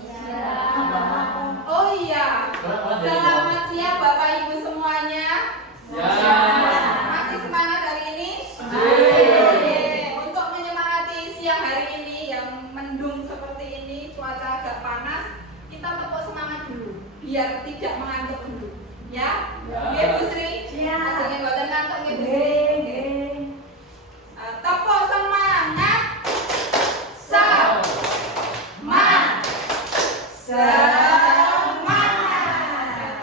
Siap. Oh iya, selamat siang Bapak Ibu semuanya. Masih semangat hari ini? Oke. Untuk menyemangati siang hari ini yang mendung seperti ini, cuaca agak panas, kita tepuk semangat dulu biar tidak mengantuk dulu. Ya? Nggih, Bu Sri? Siap. Jangan mboten ngantuk nggih, Bu Sri. Tepuk semangat. Semangat.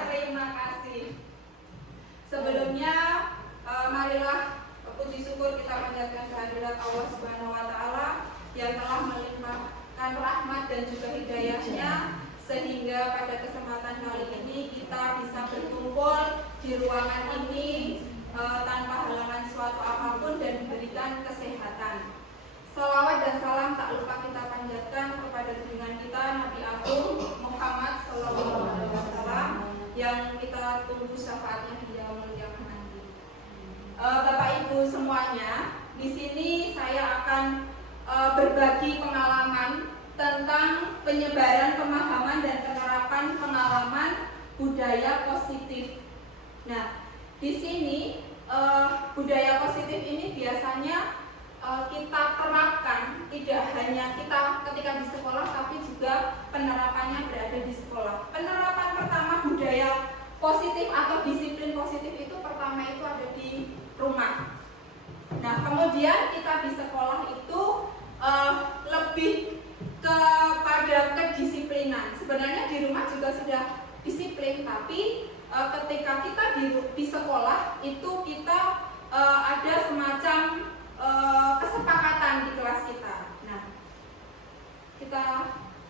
Terima kasih. Sebelumnya marilah puji syukur kita panjatkan kehadirat Allah Subhanahu wa taala yang telah melimpahkan rahmat dan juga hidayahnya sehingga pada kesempatan kali ini kita bisa berkumpul di ruangan ini tanpa halangan suatu apapun dan diberikan kesehatan. Salawat dan salam tak lupa kita panjatkan kepada junjungan kita Nabi Agung Muhammad Sallallahu Alaihi Wasallam yang kita tunggu syafaatnya di yaumul qiyamah nanti. Bapak Ibu semuanya, di sini saya akan berbagi pengalaman tentang penyebaran pemahaman dan penerapan pengalaman budaya positif. Nah, di sini budaya positif ini biasanya kita terapkan tidak hanya kita ketika di sekolah, tapi juga penerapannya berada di sekolah. Penerapan pertama budaya positif atau disiplin positif itu pertama itu ada di rumah. Nah, kemudian kita di sekolah itu lebih kepada kedisiplinan. Sebenarnya di rumah juga sudah disiplin, tapi ketika kita di sekolah itu kita ada semacam kesepakatan di kelas kita.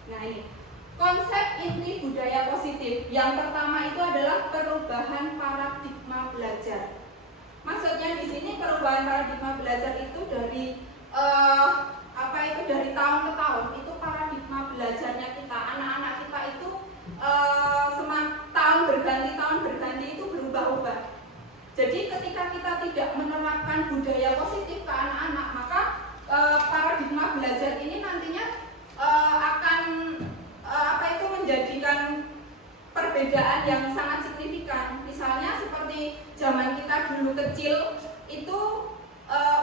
Nah ini konsep inti budaya positif. Yang pertama itu adalah perubahan paradigma belajar. Maksudnya di sini perubahan paradigma belajar itu dari dari tahun ke tahun itu paradigma belajarnya kita, anak-anak kita itu tahun berganti itu berubah-ubah. Jadi ketika kita tidak menerapkan budaya positif ke anak-anak, maka paradigma belajar ini nantinya akan menjadikan perbedaan yang sangat signifikan. Misalnya seperti zaman kita dulu kecil itu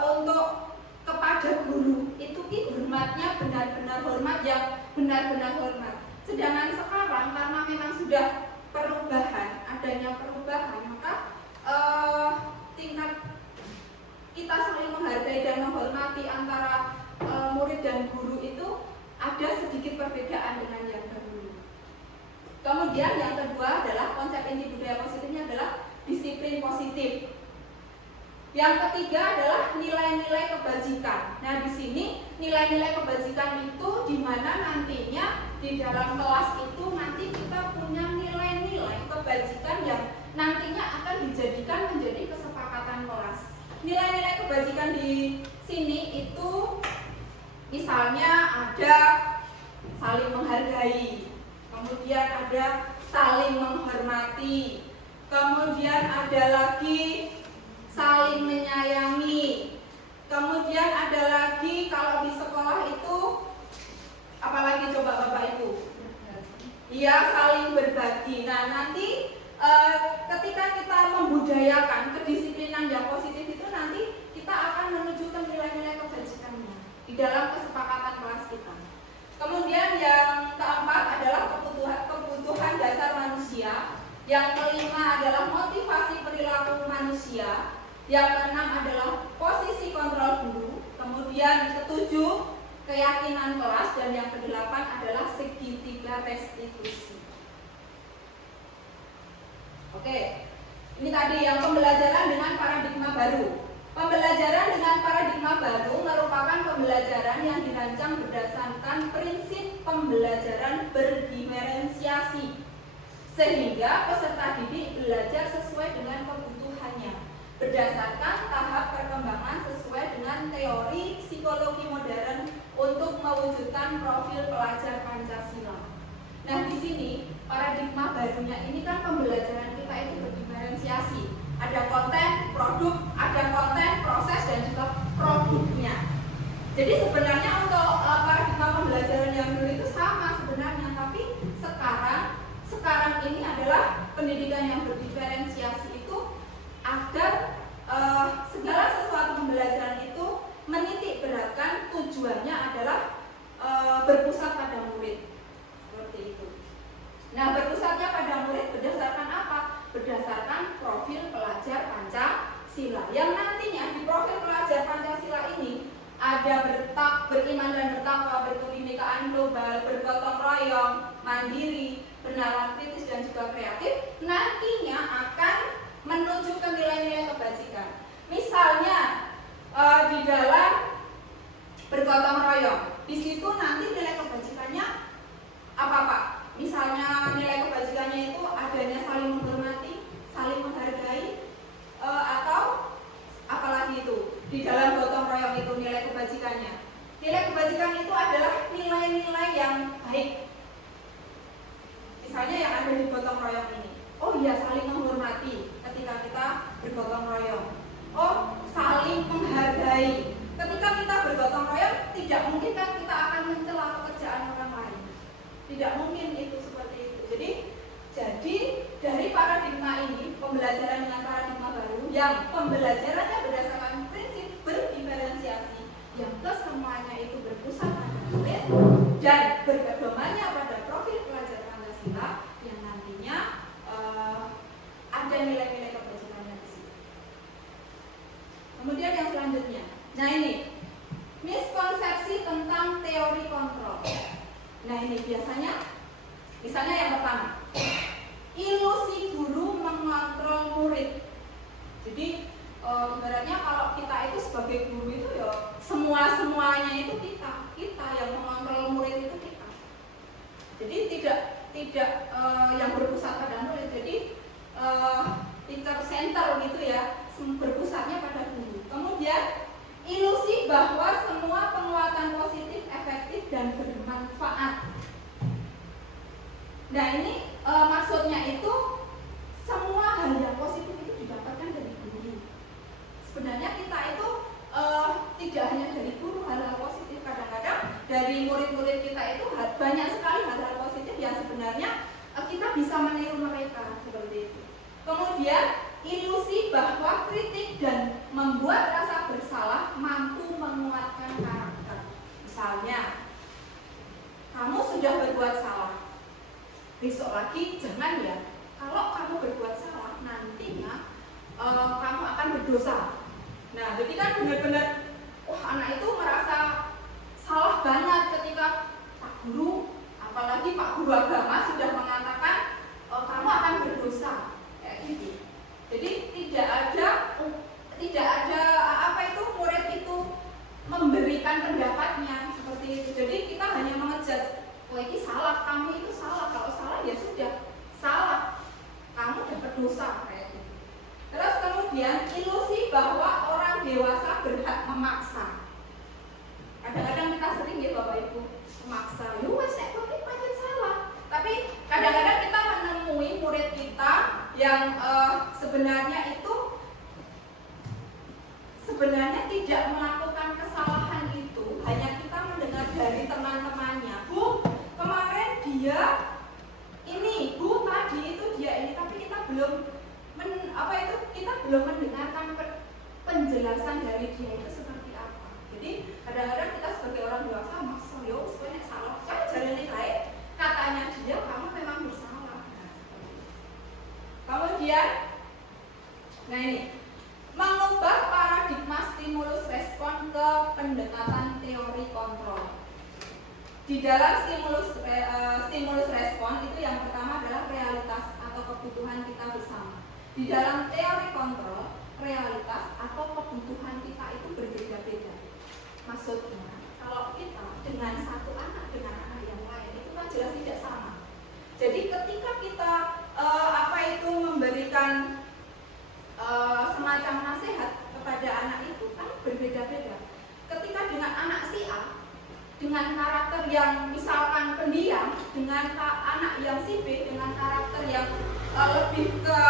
untuk kepada guru itu hormatnya benar-benar hormat, yang benar-benar hormat. Sedangkan sekarang karena memang sudah adanya perubahan, maka tingkat kita saling menghargai dan menghormati antara murid dan guru itu ada sedikit perbedaan dengan yang dahulu. Kemudian yang kedua adalah konsep inti budaya positifnya adalah disiplin positif. Yang ketiga adalah nilai-nilai kebajikan. Nah, di sini nilai-nilai kebajikan itu di mana nantinya di dalam kelas itu nanti kita punya nilai-nilai kebajikan yang nantinya akan dijadikan menjadi kesepakatan kelas. Nilai-nilai kebajikan di sini itu misalnya ada saling menghargai, kemudian ada saling menghormati, kemudian ada lagi saling menyayangi, kemudian ada lagi kalau di sekolah itu apalagi coba Bapak Ibu? Iya, saling berbagi. Nah, nanti ketika kita membudayakan kedisiplinan yang positif itu nanti kita akan menuju ke nilai-nilai kebajikannya di dalam kesepakatan kelas kita. Kemudian yang keempat adalah kebutuhan dasar manusia. Yang kelima adalah motivasi perilaku manusia. Yang keenam adalah posisi kontrol guru. Kemudian ketujuh keyakinan kelas, dan yang kedelapan adalah segitiga restitusi. Oke, ini tadi yang pembelajaran dengan paradigma baru. Pembelajaran dengan paradigma baru merupakan pembelajaran yang dirancang berdasarkan prinsip pembelajaran berdiferensiasi, sehingga peserta didik belajar sesuai dengan kebutuhannya, berdasarkan tahap perkembangan sesuai dengan teori psikologi modern untuk mewujudkan profil pelajar Pancasila. Nah, di sini paradigma barunya ini kan pembelajaran kita itu berdiferensiasi. Ada konten, produk, ada konten, proses, dan juga produknya. Jadi sebenarnya untuk paradigma pembelajaran yang dulu itu sama sebenarnya, tapi pendidikan yang berdiferensiasi itu agar segala sesuatu pembelajaran itu menitik beratkan tujuannya adalah berpusat pada murid, seperti itu. Nah, berpusatnya pada murid berdasarkan apa? Berdasarkan profil pelajar Pancasila, yang nantinya di profil pelajar Pancasila ini ada beriman dan bertakwa, berkebinekaan global, bergotong royong, mandiri, bernalar kritis dan juga kreatif, nantinya akan menuju ke nilai-nilai kebajikan. Misalnya di dalam bergotong royong, di situ nanti nilai kebajikannya apa Pak? Misalnya nilai kebajikannya itu adanya saling menghormati, saling menghargai, atau apalagi itu di dalam gotong royong itu nilai kebajikannya. Nilai kebajikan itu adalah nilai-nilai yang baik. Misalnya yang ada di gotong royong ini. Oh iya, saling menghormati ketika kita bergotong royong. Oh, saling menghargai. Ketika kita bergotong royong, tidak mungkin kan kita akan mencela pekerjaan orang lain. Tidak mungkin itu seperti itu. Jadi dari paradigma ini, pembelajaran dengan paradigma baru yang pembelajarannya berdasarkan prinsip berdiferensiasi, yang kesemuanya itu berpusat pada murid dan berpedomannya pada profil pelajar Pancasila, yang nantinya ada nilai-nilai kebajikannya di situ. Kemudian yang selanjutnya, nah ini miskonsepsi tentang teori kontrol. Nah ini biasanya, misalnya yang pertama, ilusi guru mengontrol murid. Jadi ibaratnya kalau kita itu sebagai guru itu ya semuanya itu kita yang mengontrol murid itu kita. Jadi tidak yang berpusat pada murid. Jadi teacher center gitu ya, berpusatnya pada guru. Kemudian ilusi bahwa semua penguatan positif efektif dan bermanfaat. Nah ini maksudnya itu semua hal yang positif itu didapatkan dari guru. Sebenarnya kita itu tidak hanya dari guru hal-hal positif, kadang-kadang dari murid-murid kita itu banyak sekali hal-hal positif yang sebenarnya kita bisa meniru mereka seperti itu. Kemudian ilusi bahwa kritik dan membuat rasa bersalah mampu menguatkan karakter. Misalnya, kamu sudah berbuat salah, besok lagi jangan ya. Kalau kamu berbuat salah, nantinya kamu akan berdosa. Nah, jadi kan benar-benar, wah anak itu merasa salah banget ketika Pak Guru, apalagi Pak Guru Agama sudah mengatakan kamu akan berdosa. Gitu. Jadi tidak ada apa itu murid itu memberikan pendapatnya seperti itu. Jadi kita hanya mengejat, oh ini salah, kamu itu salah. Kalau salah ya sudah salah, kamu dapat dosa kayak gitu. Terus kemudian ilusi bahwa orang dewasa berhak memaksa. Kadang-kadang kita sering ya Bapak Ibu memaksa, yo wes nek kowe pancen salah. Tapi kadang-kadang kita menemui murid kita yang sebenarnya tidak melakukan kesalahan itu, hanya kita mendengar dari teman-temannya, Bu, kemarin dia ini, Bu, tadi itu dia ini, tapi kita belum mendengarkan penjelasan dari dia itu seperti apa. Jadi kadang-kadang kita sebagai orang dewasa maksa, yo sebenarnya salah, kan jalan ini lain, katanya dia kamu memang bersalah. Kemudian, nah ini, mengubah paradigma stimulus respon ke pendekatan teori kontrol. Di dalam stimulus respon itu yang pertama adalah realitas atau kebutuhan kita bersama. Di dalam teori kontrol, realitas atau kebutuhan kita itu berbeda-beda. Maksudnya, kalau kita dengan satu anak dengan anak yang lain itu kan jelas tidak sama. Jadi ketika kita memberikan semacam nasihat kepada anak itu kan berbeda-beda. Ketika dengan anak si A, dengan karakter yang misalkan pendiam, dengan anak yang si B dengan karakter yang lebih ke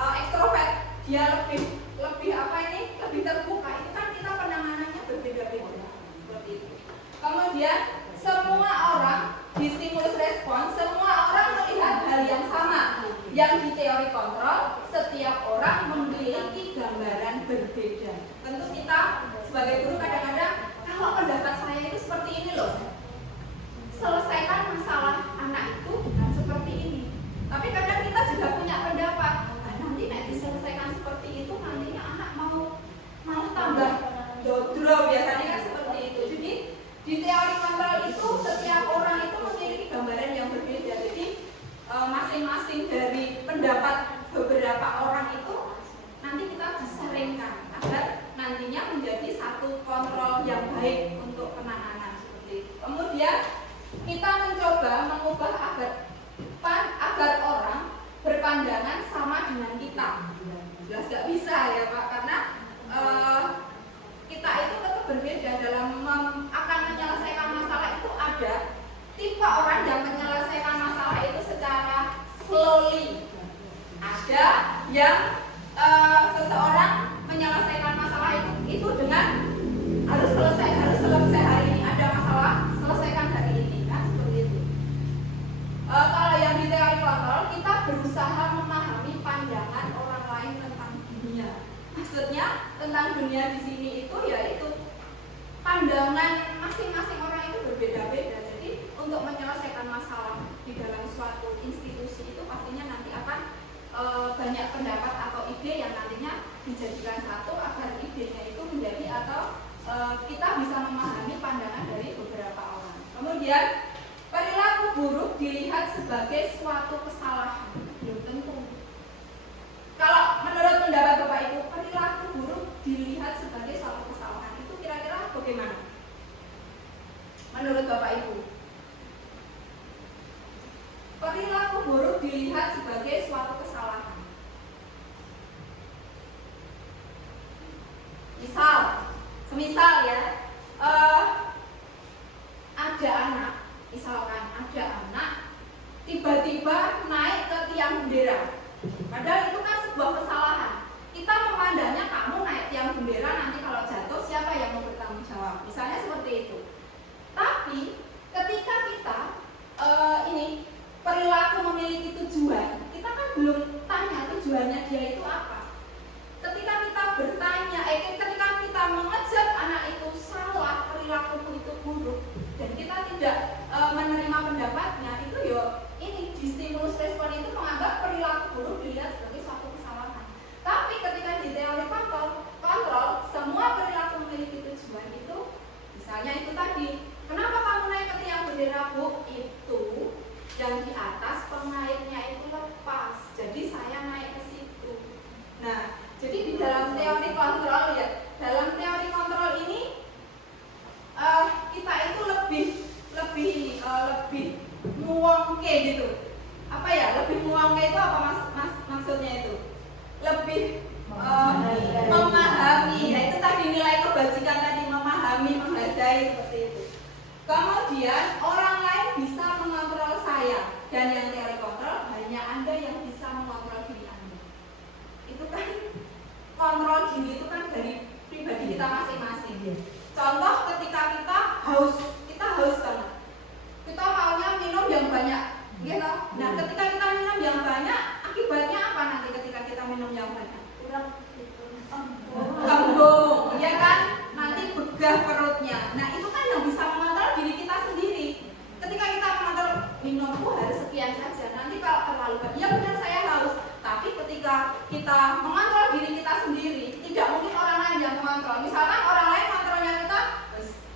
ekstrovert, dia lebih terbuka, itu kan kita penanganannya berbeda-beda seperti itu. Kemudian semua orang di stimulus respon, semua orang melihat hal yang sama. Yang di teori kontrol, setiap orang memiliki gambaran berbeda. Tentu kita sebagai guru kadang-kadang, kalau pendapat saya itu seperti ini loh, selesaikan masalah anak itu dengan seperti ini. Tapi kadang kita juga punya pendapat, nanti diselesaikan seperti itu, nantinya anak malah tambah dodro, biasanya kan seperti itu. Jadi di teori kontrol itu setiap orang itu memiliki gambaran yang berbeda. Jadi masing-masing dari pendapat beberapa orang itu nanti kita disaringkan agar nantinya menjadi satu kontrol yang baik untuk penanganan seperti itu. Kemudian kita mencoba mengubah agar orang berpandangan sama dengan kita. Jelas gak bisa ya Pak, karena kita itu tetap berbeda dalam akan menyelesaikan masalah itu. Ada tipe orang yang menyelesaikan masalah itu secara slowly, ada yang seseorang menyelesaikan masalah itu dengan harus selesai hari ini, ada masalah selesaikan hari ini, kan seperti itu. Kalau yang di teori kontrol, kita berusaha memahami pandangan orang lain tentang dunia. Maksudnya tentang dunia di sini itu yaitu pandangan masing-masing orang itu berbeda-beda. Jadi untuk menyelesaikan masalah di dalam suatu institusi itu pastinya nanti akan banyak pendapat atau ide yang nantinya dijadikan satu agar idenya itu menjadi atau kita bisa memahami pandangan dari beberapa orang. Kemudian perilaku buruk dilihat sebagai suatu kesalahan. Belum tentu. Kalau menurut pendapat Bapak Ibu, perilaku buruk dilihat sebagai suatu kesalahan itu kira-kira bagaimana? Menurut Bapak Ibu, perilaku buruk dilihat sebagai suatu kesalahan. Semisal ya, ada anak, misalkan ada anak tiba-tiba naik ke tiang bendera. Padahal itu kan sebuah kesalahan. Kita memandangnya kamu naik tiang bendera, nanti kalau jatuh siapa yang mau bertanggung jawab? Misalnya seperti itu. Tapi ketika kita perilaku memiliki tujuan, kita kan belum tanya tujuannya dia itu apa. Ketika kita bertanya, ketika kita mengejar anak itu salah, perilakumu itu buruk, dan kita tidak menerima pendapatnya, itu ini di stimulus respon itu menganggap perilaku buruk dilihat sebagai suatu kesalahan. Tapi ketika di teori kontrol, semua perilaku memiliki tujuan itu, misalnya itu tadi, kenapa kamu naik ke tiang bendera Bu? Itu yang di atas pengaitnya itu lepas, jadi saya naik ke situ. Nah, jadi di dalam teori kontrol ya, dalam teori kontrol ini kita itu lebih muangke gitu. Apa ya? Lebih muangke itu apa maksudnya itu? Lebih memahami. Ya itu tadi nilai kebajikan tadi, memahami, menghargai seperti itu. Kemudian orang lain bisa mengontrol saya, dan yang teori kontrol hanya Anda yang bisa mengontrol diri Anda. Itu kan kontrol diri itu kan dari pribadi kita masing-masing. Contoh ketika kita haus banget, kita maunya minum yang banyak, gitu. Nah ketika kita minum yang banyak, akibatnya apa nanti ketika kita minum yang banyak? Kembung, ya kan? Nanti begah perutnya. Nah itu kan yang bisa mengontrol diri kita sendiri. Ketika kita mengontrol minumku harus sekian saja. Nanti kalau terlalu banyak, ya benar saya haus. Tapi ketika kita mengontrol diri kita sendiri, tidak mungkin orang lain yang mengontrol. Misalkan orang lain kontrolnya kita,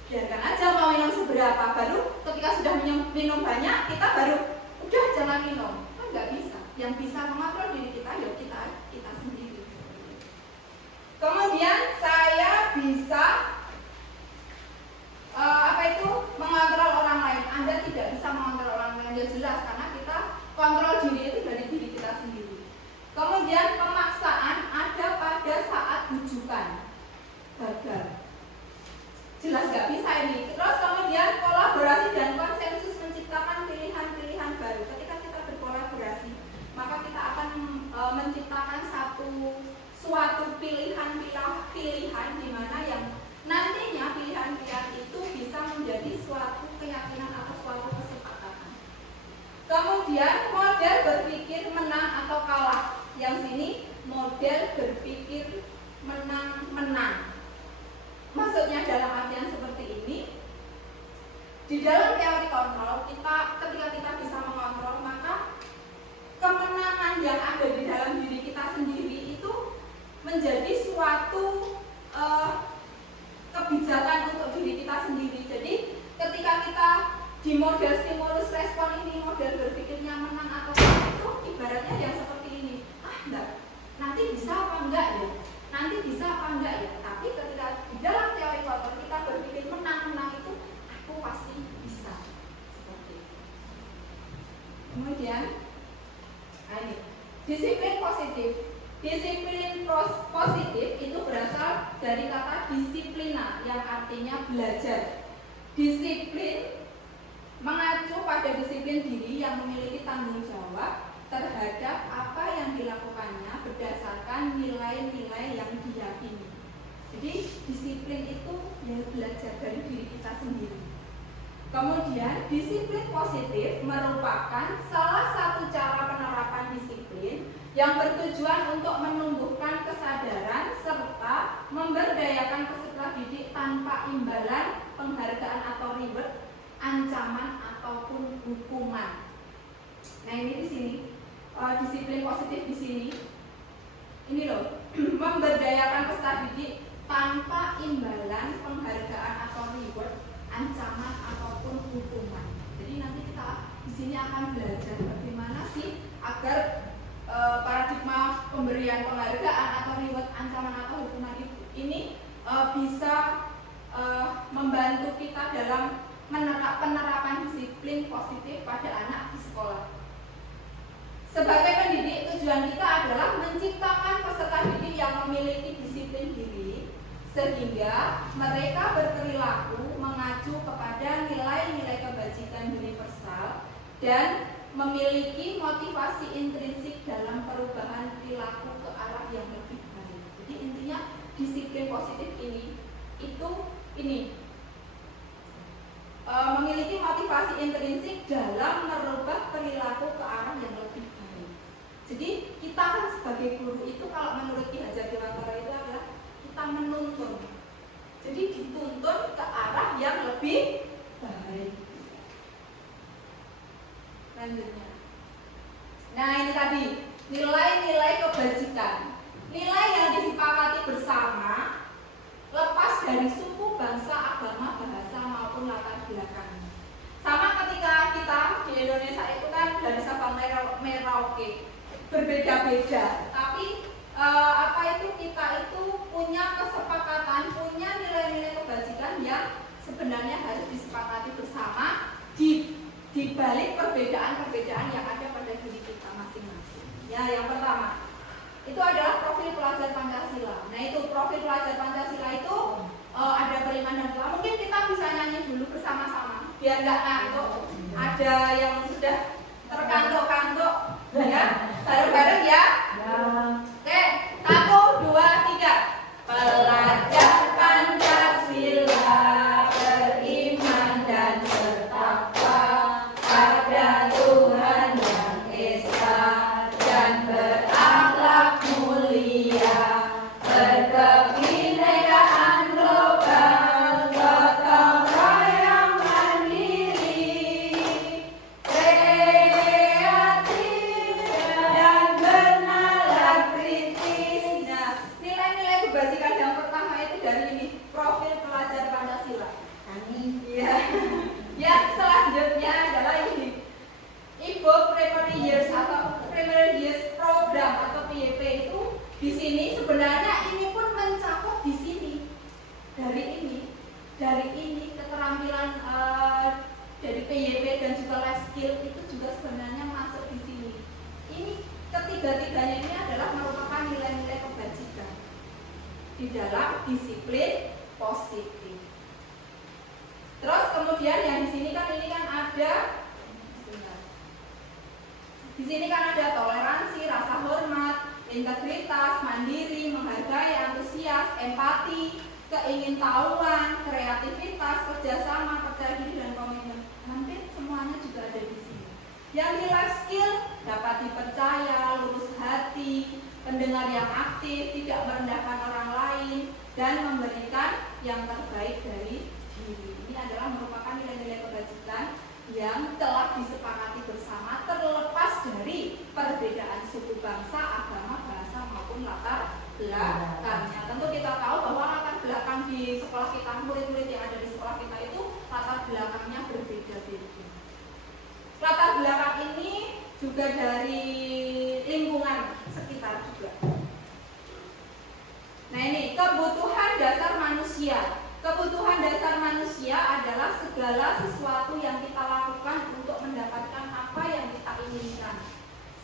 biarkan aja mau minum seberapa. Baru ketika sudah minum banyak, kita baru udah jangan minum. Kan nggak bisa. Yang bisa mengontrol diri kita ya kita sendiri. Kemudian saya bisa mengontrol orang lain. Anda tidak bisa mengontrol orang lain, ya jelas, karena kita kontrol diri itu dari diri kita sendiri. Kemudian pemaksaan ada pada saat bujukan gagal. Jelas nggak bisa ini. Terus kemudian kolaborasi dan konsensus menciptakan pilihan-pilihan baru. Ketika kita berkolaborasi, maka kita akan menciptakan suatu pilihan di mana yang nantinya pilihan-pilihan itu bisa menjadi suatu keyakinan atau suatu kesepakatan. Kemudian model berpikir menang atau atau kalah. Yang sini model berpikir menang-menang. Maksudnya dalam artian seperti ini. Di dalam teori kontrol, ketika kita bisa mengontrol, maka kemenangan yang ada di dalam diri kita sendiri itu menjadi suatu kebijakan untuk diri kita sendiri. Jadi ketika kita di model stimulus respon ini, model berpikirnya menang atau kalah itu ibaratnya yang seperti ini. Enggak, nanti bisa apa enggak ya? Nanti bisa apa enggak ya? Tapi ketika di dalam teori kontrol kita berpikir menang itu, aku pasti bisa. Seperti itu. Kemudian, ini disiplin positif. Disiplin positif itu berasal dari kata disiplina yang artinya belajar. Disiplin mengacu pada disiplin diri yang memiliki tanggung jawab terhadap apa yang dilakukannya berdasarkan nilai-nilai yang diyakini. Jadi disiplin itu ya belajar dari diri kita sendiri. Kemudian disiplin positif merupakan salah satu cara penerapan disiplin yang bertujuan untuk menumbuhkan kesadaran serta memberdayakan peserta didik tanpa imbalan, penghargaan atau reward, ancaman ataupun hukuman. Nah ini di sini disiplin positif di sini. Ini loh, memberdayakan peserta didik tanpa imbalan, penghargaan atau reward, ancaman ataupun hukuman. Jadi nanti kita di sini akan belajar bagaimana sih agar paradigma pemberian penghargaan atau reward, ancaman atau hukuman ini bisa membantu kita dalam penerapan disiplin positif pada anak di sekolah. Sebagai pendidik, tujuan kita adalah menciptakan peserta didik yang memiliki disiplin diri sehingga mereka berperilaku mengacu kepada nilai-nilai kebajikan universal dan memiliki motivasi intrinsik dalam perubahan perilaku ke arah yang lebih baik. Jadi intinya disiplin positif ini memiliki motivasi intrinsik dalam merubah perilaku ke arah yang lebih baik. Jadi kita kan sebagai guru itu kalau menurut Ki Hajar Dewantara itu adalah kita menuntun. Jadi dituntun ke arah yang lebih baik. Lanjutnya. Nah ini tadi nilai-nilai kebajikan. Nilai yang disepakati bersama lepas dari suku, bangsa, agama, bahasa maupun latar belakang. Sama ketika kita di Indonesia itu kan dari Sabang Merauke berbeda-beda. Tapi kita itu punya kesepakatan, punya nilai-nilai kebajikan yang sebenarnya harus disepakati bersama di balik perbedaan-perbedaan yang ada pada diri kita masing-masing. Ya, yang pertama itu adalah profil pelajar Pancasila. Nah, itu profil pelajar Pancasila itu ada beriman dan Islam. Mungkin kita bisa nyanyi dulu bersama-sama biar nggak ngantuk. Ada yang sudah terkantuk-kantuk, ya. Bareng-bareng ya. Oke, 1, 2, 3. Pelajar Pancasila beriman dan bertakwa pada Tuhan Yang Esa dan berakhlak mulia, berkebinekaan global, gotong royong mandiri, kreatif dan bernalar kritis. Nah, nilai-nilai kebajikan yang pertama itu dari ini, profil pelajar Pancasila. Ya. Yang selanjutnya adalah ini, Ibu Primary Years atau Primary Years Program atau PYP itu di sini sebenarnya ini pun mencakup di sini. Dari ini keterampilan dari PYP dan juga life skill itu juga sebenarnya masuk di sini. Ini ketiga-tiganya ini adalah merupakan nilai-nilai kebajikan di dalam disiplin positif. Terus kemudian yang di sini kan ada di sini kan ada toleransi, rasa hormat, integritas, mandiri, menghargai, antusias, empati, keingintahuan, kreativitas, kerjasama, percaya diri dan komitmen. Hampir semuanya juga ada di sini. Yang di life skill dapat dipercaya, lurus hati, pendengar yang aktif, tidak merendahkan orang lain, dan memberikan yang terbaik dari diri. Ini adalah merupakan nilai-nilai kebajikan yang telah disepakati bersama terlepas dari perbedaan suku bangsa, agama, bahasa maupun latar belakangnya. Tentu kita tahu bahwa latar belakang di sekolah kita, murid-murid yang ada di sekolah kita itu latar belakangnya berbeda-beda. Latar belakang ini juga dari lingkungan sekitar juga. Nah ini kebutuhan dasar manusia. Kebutuhan dasar manusia adalah segala sesuatu yang kita lakukan untuk mendapatkan apa yang kita inginkan.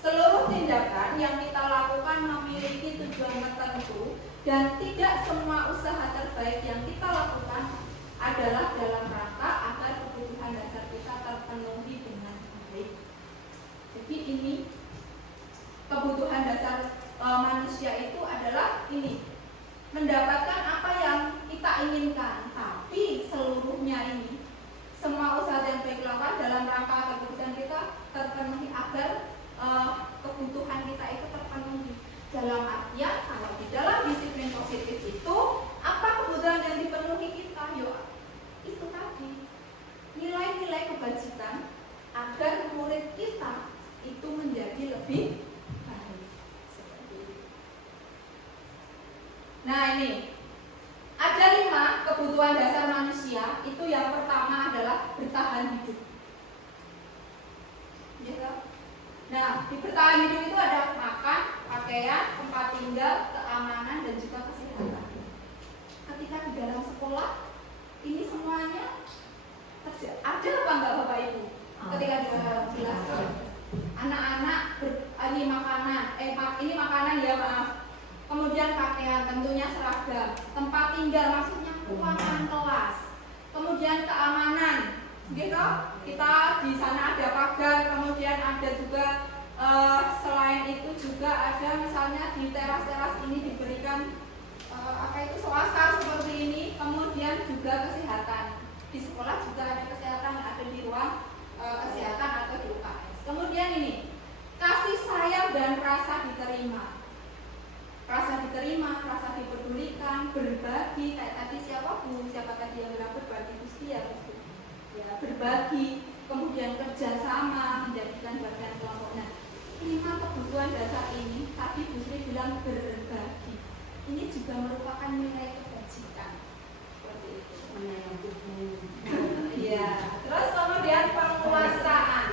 Seluruh tindakan yang kita lakukan memiliki tujuan tertentu dan tidak semua usaha terbaik yang kita lakukan adalah dalam rangka agar kebutuhan dasar kita terpenuhi dengan baik. Jadi ini kebutuhan dasar manusia itu adalah ini, mendapatkan apa yang kita inginkan, tapi seluruhnya ini semua usaha yang baik lakukan dalam rangka agar kebutuhan kita terpenuhi, agar kebutuhan kita itu terpenuhi. Dalam artian kalau di dalam disiplin positif itu apa kebutuhan yang dipenuhi kita? Yuk, itu tadi nilai-nilai kebajikan agar murid kita itu menjadi lebih baik. Seperti itu. Nah ini ada 5 kebutuhan dasar manusia. Itu yang pertama adalah bertahan hidup. Ya. Nah di bertahan hidup itu ada makan, pakaian, tempat tinggal, keamanan, dan juga kesehatan. Ketika di dalam sekolah ini semuanya ada apa enggak Bapak Ibu? Ketika dijelaskan anak-anak ini makanan, ini makanan ya maaf. Kemudian pakaian, tentunya seragam. Tempat tinggal, maksudnya ruangan kelas. Kemudian keamanan, gitu. Kita di sana ada pagar, kemudian ada juga selain itu juga ada misalnya di teras-teras ini diberikan swasar seperti ini. Kemudian juga kesehatan. Di sekolah juga ada kesehatan, ada di ruang kesehatan atau di UKS. Kemudian ini kasih sayang dan rasa diterima. Rasa diterima, rasa dipedulikan, berbagi, kayak tadi siapa tadi yang bilang berbagi, Gusti ya, berbagi, kemudian kerjasama, menjadikan bagian kelompoknya. 5 kebutuhan dasar ini, tadi Bu Sri bilang berbagi. Ini juga merupakan nilai kebajikan. Seperti itu. Ya, terus kemudian penguasaan.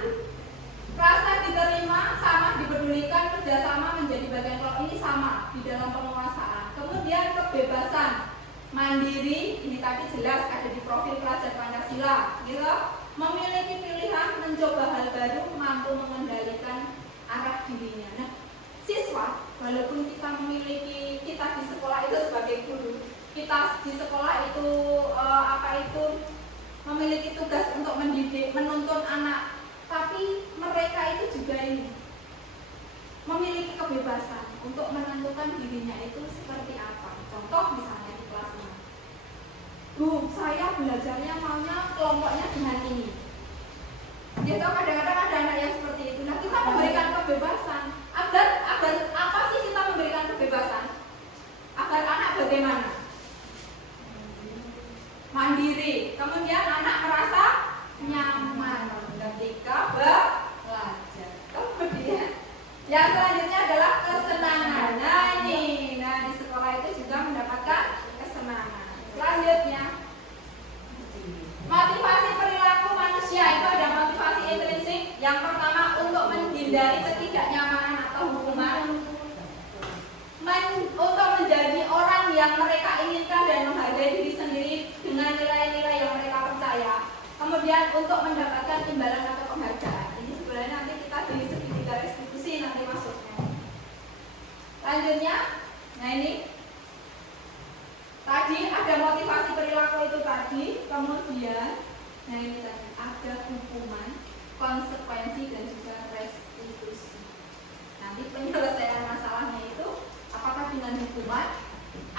Rasa diterima sama dipedulikan, kerjasama, menjadi bagian kelompok, ini sama di dalam penguasaan. Kemudian kebebasan, mandiri, ini tadi jelas ada di profil pelajar Pancasila, gitu. Memiliki pilihan, mencoba hal baru, mampu mengendalikan arah dirinya. Nah, siswa, walaupun kita di sekolah itu sebagai guru, kita di sekolah itu memiliki tugas untuk mendidik, menuntun anak. Tapi mereka itu juga ini memiliki kebebasan untuk menentukan dirinya itu seperti apa. Contoh misalnya di kelas 6. Bu, saya belajarnya maunya kelompoknya dengan ini. Gitu, kadang-kadang ada anak yang seperti itu. Nah, kita memberikan kebebasan. Agar apa sih kita memberikan kebebasan? Agar anak bagaimana? Mandiri. Kemudian anak merasa nyaman ketika belajar. Kemudian yang selanjutnya adalah kesenangan. Nah di sekolah itu juga mendapatkan kesenangan. Selanjutnya motivasi perilaku manusia, itu ada motivasi intrinsik. Yang pertama untuk menghindari ketidaknyamanan atau hukuman, untuk menjadi orang yang mereka inginkan dan menghargai diri sendiri dengan nilai-nilai yang mereka percaya. Kemudian untuk mendapatkan imbalan atau penghargaan. Ini sebenarnya nanti kita di segitiga restitusi nanti masuknya. Selanjutnya, nah ini tadi ada motivasi perilaku itu tadi. Kemudian, nah ini tadi ada hukuman, konsekuensi, dan juga restitusi. Nanti penyelesaian masalahnya itu apakah dengan hukuman,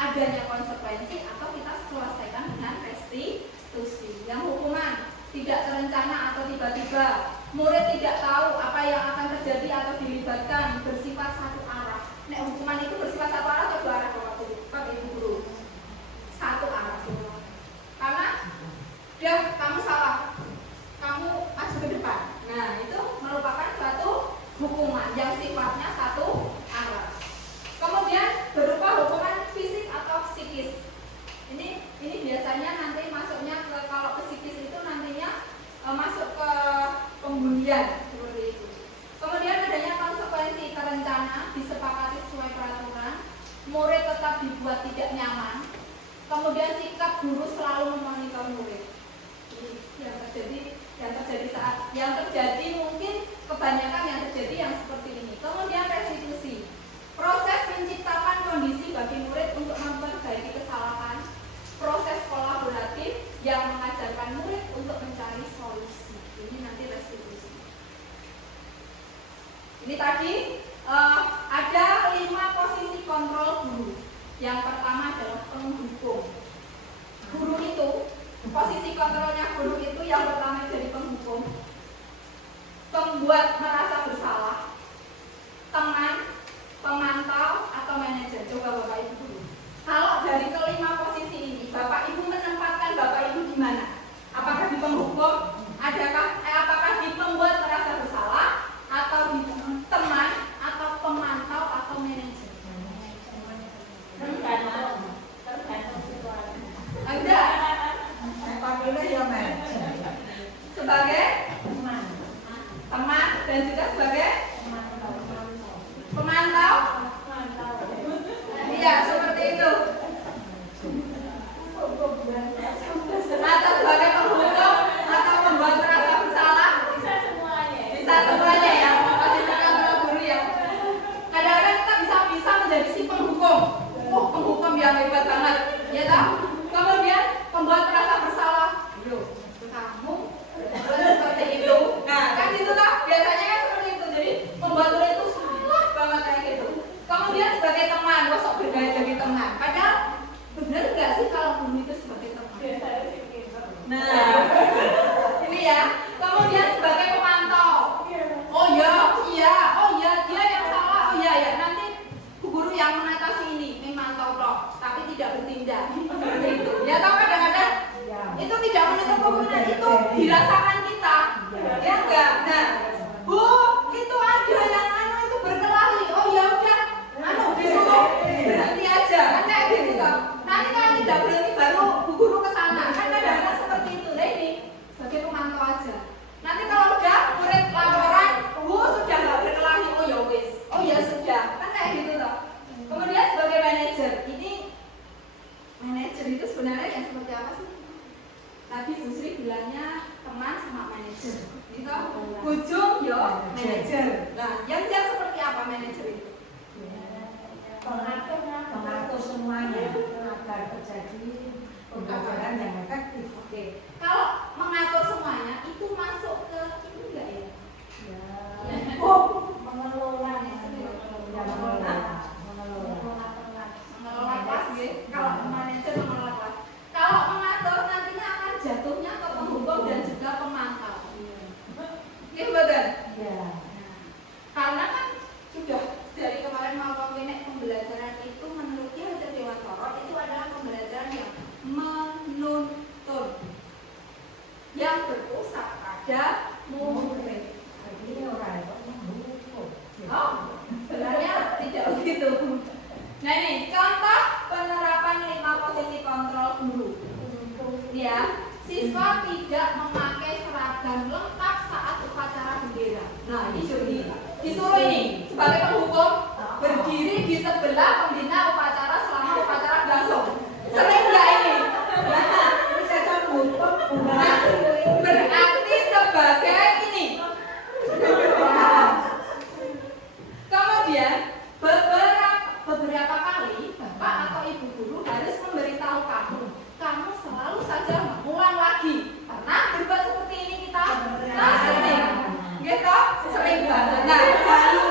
adanya konsekuensi, atau kita selesaikan dengan restitusi. Yang hukuman tidak terencana atau tiba-tiba, murid tidak tahu apa yang akan terjadi atau dilibatkan, bersifat satu arah. Nek hukuman itu bersifat satu arah atau dua arah Bapak Ibu guru? Satu arah. Karena ya kamu salah, kamu maju ke depan. Nah itu merupakan suatu hukuman yang sifatnya satu arah. Kemudian berupa hukuman fisik atau psikis. Ini biasanya nanti masuknya ke, kalau ke psikis itu nantinya masuk ke pembulian seperti itu. Kemudian adanya konsekuensi terencana disepakati sesuai peraturan, murid tetap dibuat tidak nyaman. Kemudian sikap guru selalu memonitor murid. Ini yang terjadi mungkin kebanyakan yang terjadi yang seperti ini. Kemudian restitusi, proses menciptakan kondisi bagi murid untuk memperbaiki kesalahan, proses kolaboratif yang mengajarkan murid untuk mencari solusi. Ini nanti restitusi. Ini tadi ada 5 posisi kontrol guru. Yang pertama adalah penghukum. Guru itu, posisi kontrolnya guru itu yang pertama jadi penghukum, pembuat merasa bersalah, teman, pemantau, atau manajer. Coba Bapak Ibu dulu. Kalau dari kelima posisi ini, Bapak Ibu menempatkan Bapak Ibu di mana? Apakah di penghukum? Apakah di pembuat merasa bersalah? Atau di teman? Atau pemantau? Atau manajer? Tergantung situasi. Enggak. Sebagai teman dan juga sebagai pemantau. Iya, seperti itu. Atau sebagai penghukum atau membuat merasa bersalah. Bisa semuanya. Bisa semuanya ya. Pasti kontrol guru ya. Kadang-kadang kita bisa menjadi si penghukum. Oh, penghukum yang hebat banget. Ya tahu? Kemudian pembuat merasa bersalah. Yo, kamu seperti itu. Nah, kan itu lah. Biasanya kan seperti itu. Jadi membuat murid itu salah banget kayak gitu. Kemudian sebagai teman, sok bergaya jadi teman. Padahal benar nggak sih kalau guru itu sebagai teman? Biasanya sih gitu. Nah, ini ya. Kemudian sebagai pemantau. Oh ya, dia yang salah. Oh iya, nanti guru yang mengatasi ini, memantau toh, tapi tidak bertindak. Seperti itu. Ya tahu kadang-kadang itu tidak menutup kemungkinan itu dirasakan kita. Ya enggak. Nah, Bu, itu ada yang itu berkelahi. Oh ya udah, disuruh berhenti aja. Kan kayak gitu toh. Nanti kalau tidak berhenti baru bu guru ke sana. Kan kadang-kadang seperti itu. Nah ini sebagai pemantau aja. Nanti kalau udah murid laporan, Bu sudah nggak berkelahi. Oh ya wis. Oh ya sudah. Kan kayak gitu toh. Kemudian sebagai manajer, ini manajer itu sebenarnya yang seperti apa sih? Tadi Bu Sri bilangnya teman sama manajer. Gitu. Ujung yo manajer. Nah, yang seperti apa manajer itu? Mengatur semuanya agar terjadi pembelajaran yang efektif. Oke. Kalau mengatur semuanya itu masuk ke ini enggak ya? Mengelola kelas ya. Kalau manajer mengelola kelas. Kalau mengatur nantinya akan jatuhnya ke penghukum dan juga pemantau. Iya betul. Iya. Karena kan sudah dari kemarin mau pembelajaran itu menurut Ki Dewantoro itu adalah pembelajaran yang menuntun, yang berpusat pada murid. Oh, sebenarnya tidak begitu. Nah ini contoh penerapan 5 posisi kontrol guru. Ya, siswa tidak memakai seragam lengkap saat upacara bendera. Nah ini disuruh ini sebagai penghukum berdiri di sebelah pembina upacara selama upacara berlangsung. Sering nggak ini? Berarti sebagai ini. Kemudian beberapa kali bapak atau ibu guru harus memberitahu kamu selalu saja mengulang lagi. Pernah berbuat seperti ini kita? Nah, sering, gitu, sering banget. Nah, jalu.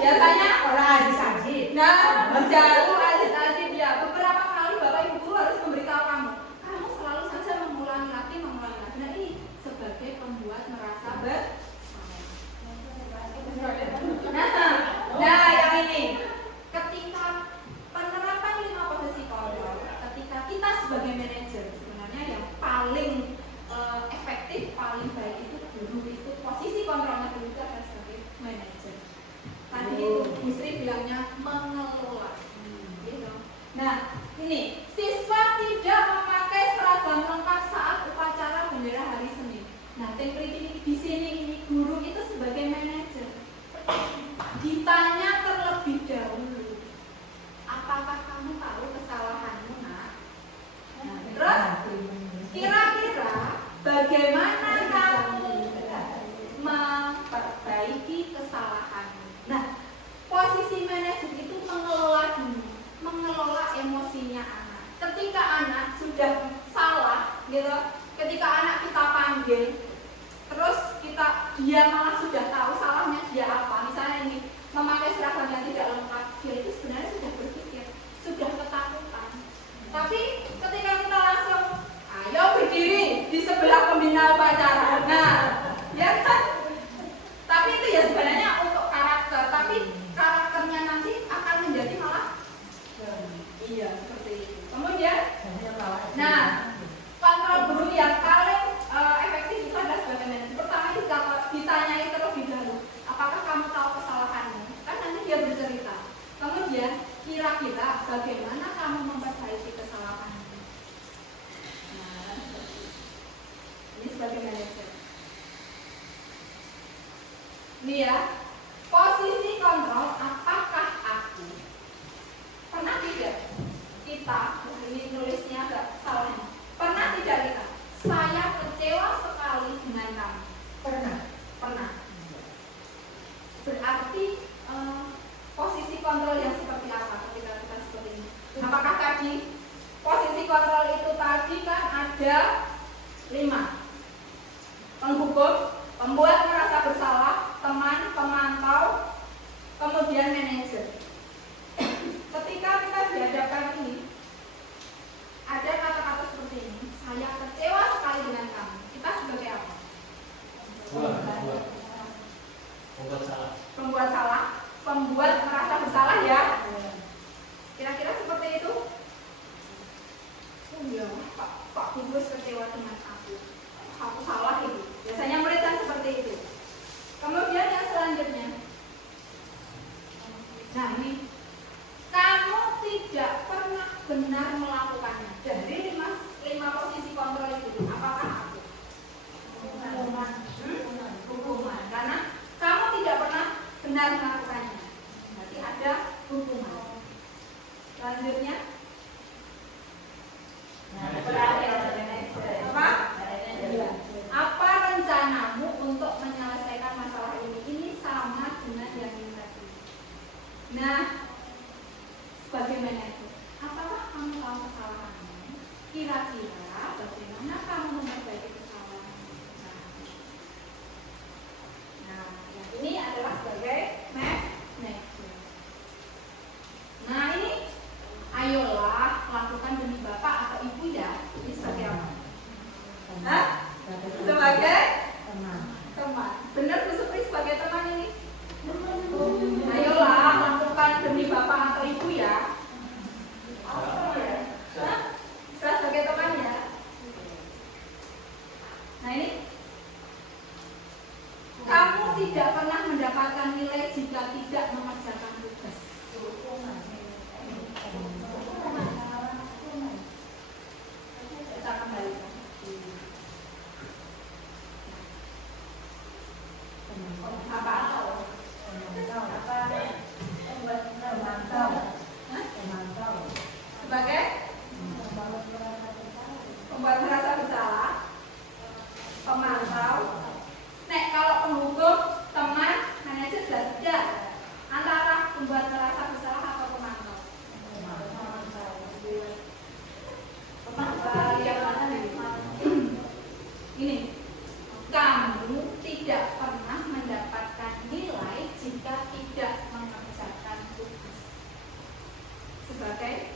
Biasanya orang ajib-ajib. Nah, jalu ajib-ajib ya. Beberapa kali bapak ibu guru harus memberitahu kamu selalu saja mengulangi lagi. Nah, ini sebagai pembuat merasa bersalah. Nah, yang ini gitu. Ketika anak kita panggil, terus dia malah sudah tahu salahnya dia apa. Misalnya ini memakai seragam yang tidak lengkap, dia itu sebenarnya sudah berpikir, sudah ketakutan. Tapi ketika kita langsung, ayo berdiri di sebelah pembina upacara, nah, ya kan? Tapi itu ya sebenarnya untuk karakter, tapi karakternya nanti akan menjadi malah iya seperti itu. Kemudian, nah, kontrol guru yang paling efektif itu adalah sebagai manajer. Pertama itu ditanyai terlebih dahulu, apakah kamu tahu kesalahanmu? Kan nanti dia bercerita. Kemudian kira-kira bagaimana kamu memperbaiki kesalahanmu? Nah, ini sebagai manajer. Ini ya, posisi kontrol. Apakah aku pernah tidak kita, ini nulisnya agak salah nih. Pernah tidak kita? Saya kecewa sekali dengan kamu. Pernah. Berarti posisi kontrol yang seperti apa ketika kita seperti ini? Apakah tadi posisi kontrol itu tadi kan ada 5: penghukum, pembuat merasa bersalah, teman, pemantau, kemudian manajer. Ketika kita dihadapkan ini, ada kata-kata seperti ini, saya kecewa sekali dengan kamu. Kita sebagai apa? Pembuat salah, pembuat merasa bersalah ya. Kira-kira seperti itu. Oh iya, Pak Gubernur kecewa dengan aku salah itu. Biasanya murid kan seperti itu. Kemudian yang selanjutnya, nah ini, kamu tidak pernah benar melakukannya. Jadi 5 posisi kontrol itu, apakah aku? Hukuman. Karena kamu tidak pernah benar melakukannya, berarti ada hukuman. Selanjutnya, apa rencanamu untuk menyelesaikan masalah ini? Ini sama dengan yang ini tadi. Nah, sebagai manajer, apakah kamu tahu kesalahanmu? Kira-kira bagaimana kamu memperbaiki kesalahan? Nah, yang ini adalah sebagai manajer. Nah, ini ayolah lakukan demi bapak atau ibu ya. Ini sebagai apa? Hah? Sebagai teman. Benar Bu Supri sebagai teman ini? Ayolah lakukan demi bapak atau ibu ya. Apa ya? Hah? Bisa sebagai teman ya. Nah ini, kamu tidak pernah mendapatkan nilai jika tidak mengerjakan tugas. Kita kembalikan. Apa? Sebagai pembuat merasa bersalah, pemantau. Nek kalau penghukum, teman, manajer sudah tidak. Antara pembuat merasa bersalah atau pemantau? Yang mana nih? Ini, kamu tidak pernah mendapatkan nilai jika tidak mengerjakan tugas. Sebagai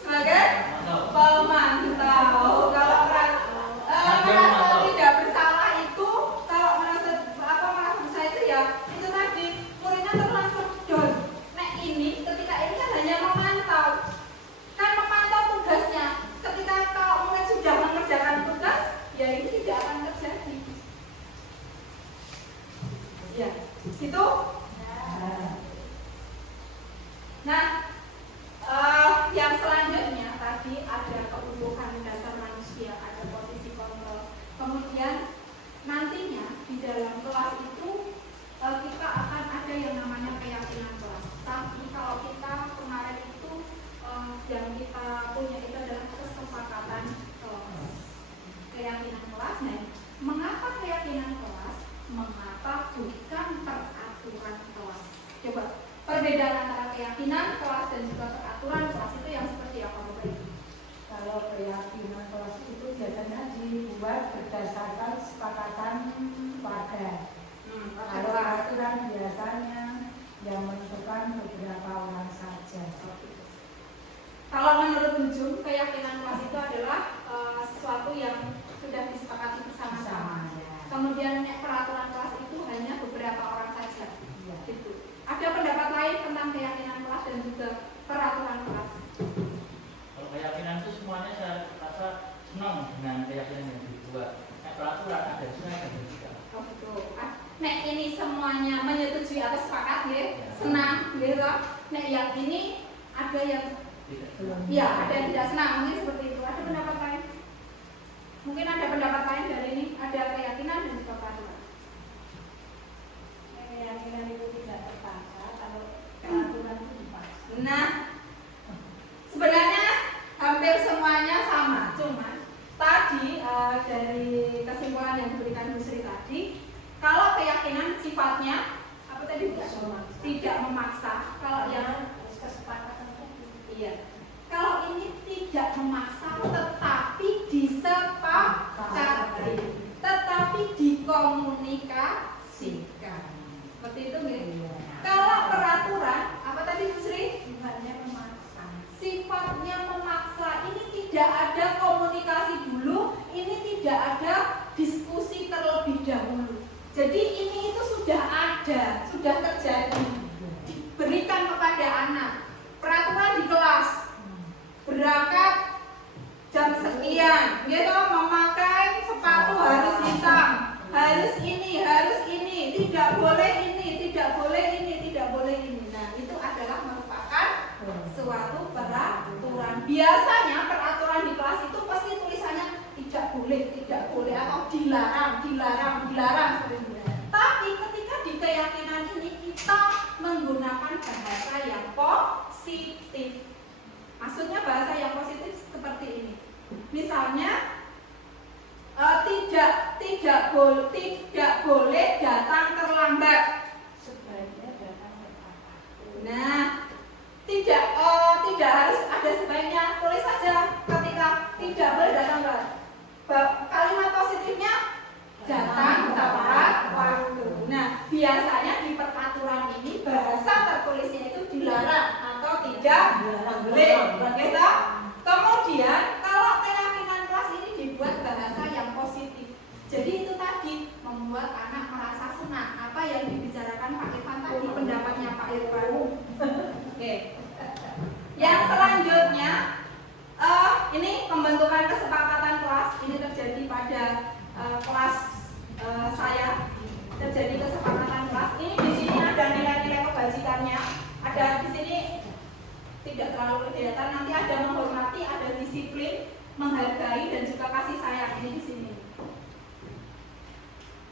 sebagai pemantau. Kalau merasa tidak bersalah itu, kalau merasa bersalah itu ya itu tadi muridnya terlangsung down. Nah ini ketika ini kan hanya memantau, kan memantau tugasnya. Ketika kalau murid sudah mengerjakan tugas, ya ini tidak akan terjadi. Ya, itu. Nah, yang selanjutnya tadi ada kebutuhan dasar manusia, ada posisi kontrol. Kemudian nantinya di dalam kelas itu kita akan ada yang namanya keyakinan kelas. Tapi kalau kita kemarin itu yang kita punya itu adalah kesepakatan kelas. Keyakinan kelas. Nah, mengapa keyakinan kelas? Mengapa bukan peraturan? kalau keyakinan kelas itu biasanya dibuat berdasarkan kesepakatan keluarga. Kalau peraturan biasanya yang menentukan beberapa orang saja. Kalau menurut Bujung, keyakinan kelas itu adalah sesuatu yang sudah disepakati bersama-sama. Kemudian peraturan kelas itu hanya beberapa orang saja. Ya. Gitu. Ada pendapat lain tentang keyakinan kelas dan juga peraturan kelas? Kalau keyakinan itu semuanya saya rasa senang dengan keyakinan yang dibuat. Peraturan ada juga yang tidak. Oh betul. Nek ini semuanya menyetujui atau sepakat ya, Ya. senang gitu. Nek yang ini ada yang Tidak. ya ada yang tidak senang, mungkin seperti itu. Ada pendapat lain? Mungkin ada pendapat lain dari ini, ada keyakinan dan juga peraturan. Keyakinan itu tidak terpaksa kalau peraturan itu dipaksa. Nah, sebenarnya hampir semuanya sama, cuma tadi dari kesimpulan yang diberikan Bu Sri tadi, kalau keyakinan sifatnya apa tadi? Tidak memaksa. Kalau yang harus kesepakatan tadi. iya. Kalau ini tidak memaksa tetapi disepakati, tetapi dikomunikasikan. Seperti itu nggih. Iya. Kalau peraturan apa tadi Bu Sri? Sifatnya memaksa. Sifatnya memaksa. Ini tidak ada komunikasi dulu, ini tidak ada diskusi terlebih dahulu. Jadi ini itu sudah ada, sudah terjadi, diberikan kepada anak. Peraturan di kelas, berangkat jam sekian, gitu, memakai sepatu harus hitam, harus ini, tidak boleh ini, tidak boleh ini, tidak boleh ini. Nah, itu adalah merupakan suatu peraturan. Biasanya peraturan di kelas itu pasti tulisannya tidak boleh atau dilarang seperti itu. Tapi ketika di keyakinan ini kita menggunakan bahasa yang positif. Maksudnya bahasa yang positif seperti ini. Misalnya tidak boleh datang terlambat. Sebaiknya datang tepat. Nah, tidak harus ada sebaiknya, tulis saja ketika tidak boleh datang telat. Kalimat positifnya datang tepat waktu. Nah, biasanya di peraturan ini bahasa tertulisnya itu dilarang atau tidak boleh, begitu? Kemudian kalau keyakinan kelas ini dibuat bahasa yang positif. Jadi itu tadi membuat anak merasa senang. Apa yang dibicarakan Pak Irfan tadi, pendapatnya Pak Irfan. Oke. Yang selanjutnya ini pembentukan kesepakatan kelas. Ini terjadi pada kelas saya. Terjadi kesepakatan kelas. Ini di sini ada nilai-nilai kebajikannya. Ada di sini tidak terlalu kelihatan. Nanti ada menghormati, ada disiplin, menghargai dan juga kasih sayang. Ini di sini.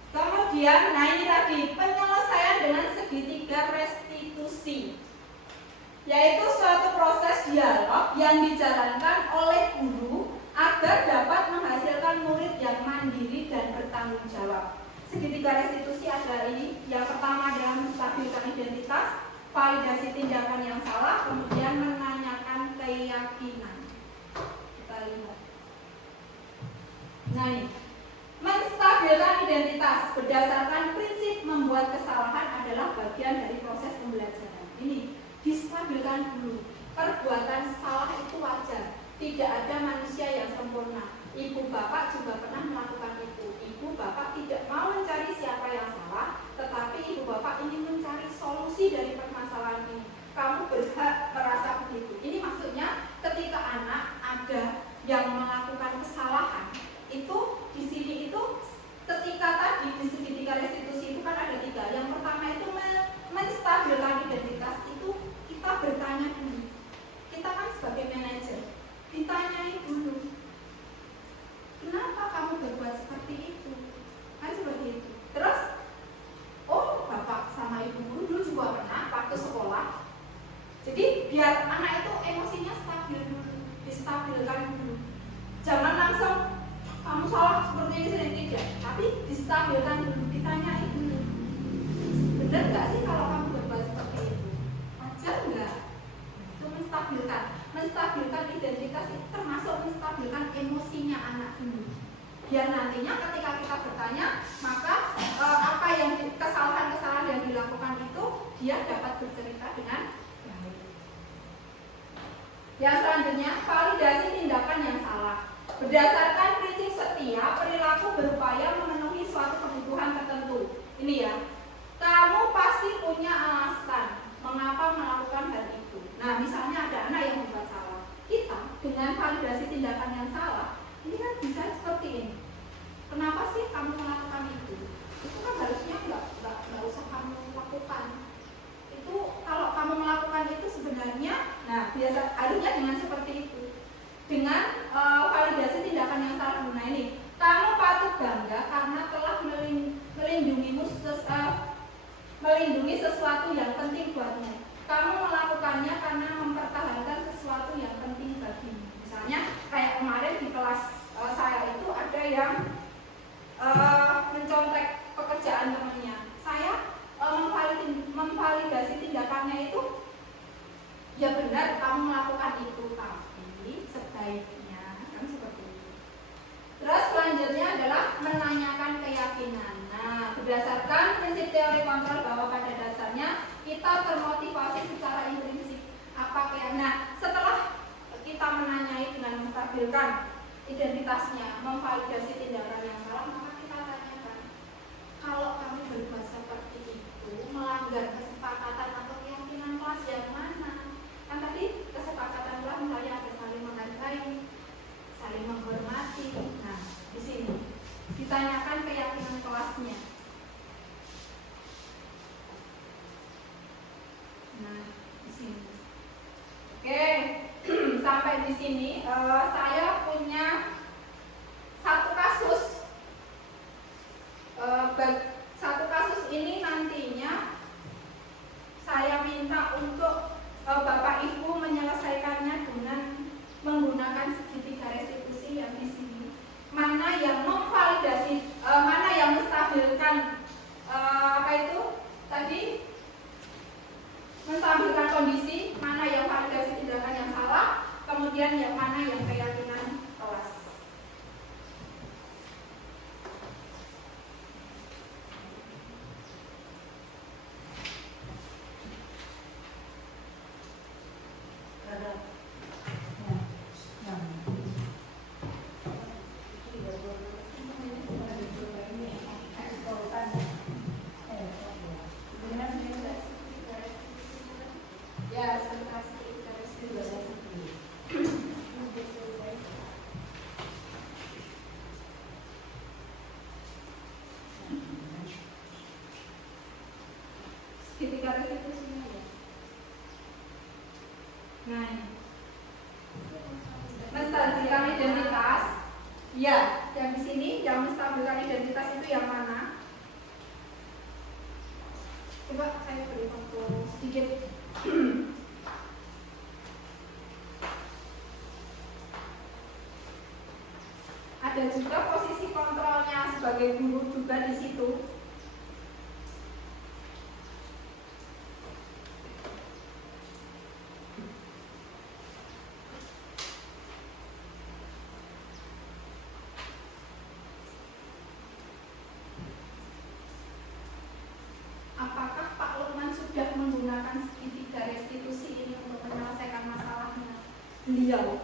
Kemudian, nah ini tadi penyelesaian dengan segitiga restitusi, yaitu suatu proses dialog yang dijalankan oleh guru agar dapat menghasilkan murid yang mandiri dan bertanggung jawab. Segitiga restitusi ada ini. Yang pertama adalah menstabilkan identitas, validasi tindakan yang salah, kemudian menanyakan keyakinan. Kita lihat. Nah ini, menstabilkan identitas berdasarkan prinsip membuat kesalahan adalah bagian dari proses pembelajaran. Ini distabilkan dulu. Perbuatan salah itu wajar. Tidak ada manusia yang sempurna. Ibu bapak juga pernah melakukan itu. Ibu bapak tidak mau mencari siapa yang salah, tetapi ibu bapak ingin mencari solusi dari permasalahan ini. Kamu berhak merasa begitu. Ini maksudnya ketika anak ada yang melakukan kesalahan, itu di sini itu ketika tadi di segitiga restitusi itu kan ada 3. Yang pertama itu menstabilkan identitas, itu kita bertanya dulu. Kita kan sebagai manajer ditanyai dulu, kenapa kamu berbuat seperti itu? Kan seperti itu. Terus, oh bapak sama ibu guru dulu juga pernah waktu sekolah. Jadi biar anak itu emosinya stabil dulu, distabilkan dulu. Jangan langsung kamu salah seperti ini sering tidak, tapi distabilkan dulu, ditanyai dulu. Benar nggak sih kalau kamu berbuat seperti itu? Wajar nggak? Itu menstabilkan menstabilkan identitas itu termasuk menstabilkan emosinya anak ini. Biar nantinya ketika kita bertanya, maka apa yang kesalahan-kesalahan yang dilakukan itu dia dapat bercerita dengan baik. Yang selanjutnya, validasi tindakan yang salah. Berdasarkan prinsip setia, perilaku berupaya memenuhi suatu kebutuhan tertentu. Ini ya, kamu pasti punya alasan mengapa melakukan hal itu. Nah, misalnya ada anak yang membuat salah, kita dengan validasi tindakan yang salah, ini kan bisa seperti ini. Kenapa sih kamu melakukan itu? Itu kan harusnya nggak usah kamu lakukan. Itu kalau kamu melakukan itu sebenarnya, nah biasa harusnya dengan seperti itu. Dengan validasi tindakan yang salah. Nah ini, kamu patut bangga karena telah melindungi sesuatu yang penting buatmu. Kamu melakukannya karena mempertahankan sesuatu yang penting bagimu. Misalnya kayak kemarin di kelas saya itu ada yang mencontek pekerjaan temannya. Saya memvalidasi tindakannya itu, ya benar kamu melakukan itu, tapi sebaiknya kan seperti itu. Terus selanjutnya adalah menanyakan keyakinan. Nah, berdasarkan prinsip teori kontrol bahwa pada dasarnya kita termotivasi secara intrinsik. Nah, setelah kita menanyai dengan menstabilkan identitasnya, memvalidasi tindakan yang salah, maka kita tanyakan, kalau kamu berbuat seperti itu, melanggar kesepakatan atau keyakinan kelas yang mana? Kan tadi kesepakatan kelas misalnya ada saling menghargai, saling menghormati. Nah, di sini ditanyakan keyakinan kelasnya. Nah, di sini. Oke, sampai di sini saya punya satu kasus. Satu kasus ini nantinya saya minta untuk Bapak Ibu menyelesaikannya dengan menggunakan segitiga restitusi yang di sini. Mana yang memvalidasi, mana yang menstabilkan menstabilkan kondisi, mana yang validasi tindakan yang salah, kemudian yang mana yang keyakinan kelas. Ketika restitusinya ya. Nah, menstabilkan identitas. Ya, yang di sini yang menstabilkan identitas itu yang mana? Coba saya beri waktu sedikit. Ada juga posisi kontrolnya sebagai guru juga di situ. Apakah Pak Lukman sudah menggunakan segitiga restitusi ini untuk menyelesaikan masalahnya? Beliau.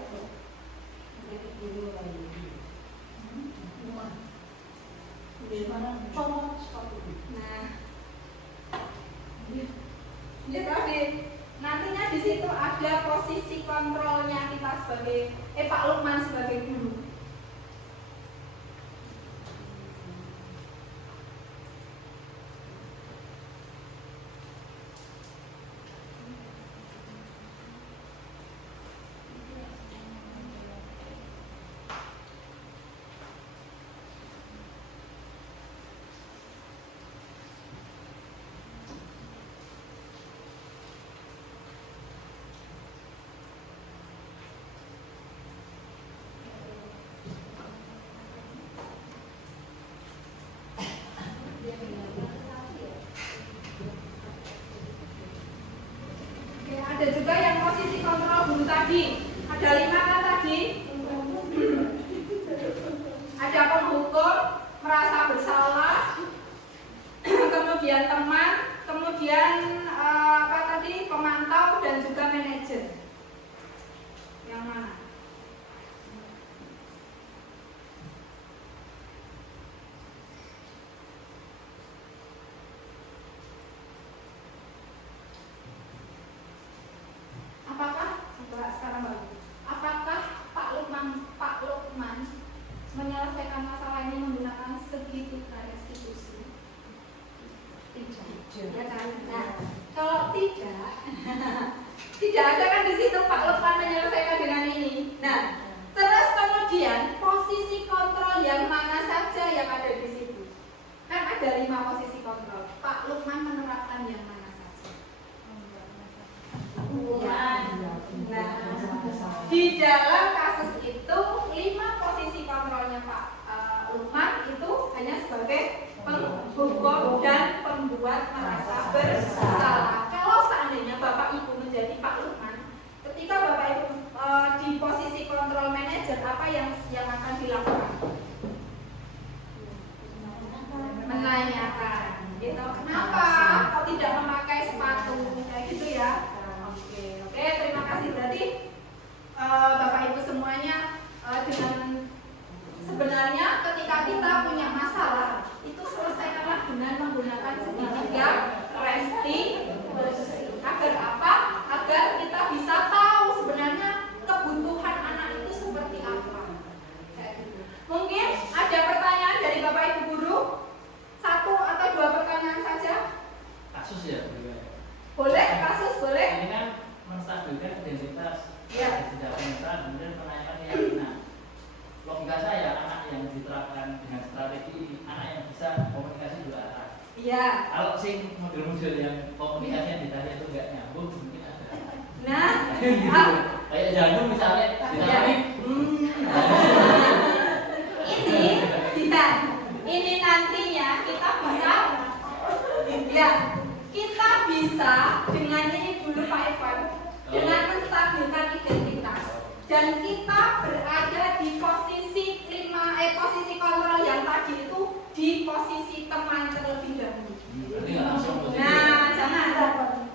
Nah, ini tadi nantinya di situ ada posisi kontrolnya kita sebagai Pak Lukman sebagai guru. Ada 5 kan tadi? Ada penghukum, merasa bersalah, kemudian teman, kemudian apa tadi, pemantau, dan juga manajer. Yang mana? Apakah sekarang baru? Apakah Pak Lukman menyelesaikan masalah ini menggunakan segitiga restitusi? Tidak, ya kan? Nah, kalau tidak ada kan di situ Pak Lukman menyelesaikan dengan ini. Nah, terus kemudian posisi kontrol yang mana saja yang ada di situ? Kan ada 5 posisi kontrol. Pak Lukman menerapkan yang mana saja? Nah, di dalam kasus itu 5 posisi kontrolnya Pak Lukman itu hanya sebagai penghukum dan pembuat merasa bersalah. Kalau seandainya Bapak Ibu menjadi Pak Lukman, ketika Bapak Ibu di posisi kontrol manajer, apa yang akan dilakukan? Menanyakan, gitu. Kenapa kok tidak memakai sepatu kayak gitu ya? Oke, terima kasih. Berarti Bapak Ibu semuanya dengan sebenarnya ketika kita punya masalah itu selesaikanlah dengan menggunakan segitiga restitusi. Agar apa? Agar kita bisa tahu sebenarnya kebutuhan anak itu seperti apa. Mungkin ada pertanyaan dari Bapak Ibu guru? 1 atau 2 pertanyaan saja? Kasus ya? Boleh, kasus boleh. Ini kan menstabilkan identitas. Ya. Tidak penetral, kemudian menanyakan keyakinan. Logika saya, anak yang diterapkan dengan strategi, anak yang bisa komunikasi 2 arah. Iya. Kalau sing model-model yang komunikasinya ditanya itu nggak nyambung, mungkin ada. Nah, Kayak jantung misalnya ditanya. Ini nantinya kita bisa dengan ini dulu Pak Evan, dengan menstabilkan identitas dan kita berada di posisi posisi kontrol yang tadi itu di posisi teman terlebih dahulu. Nah, jangan.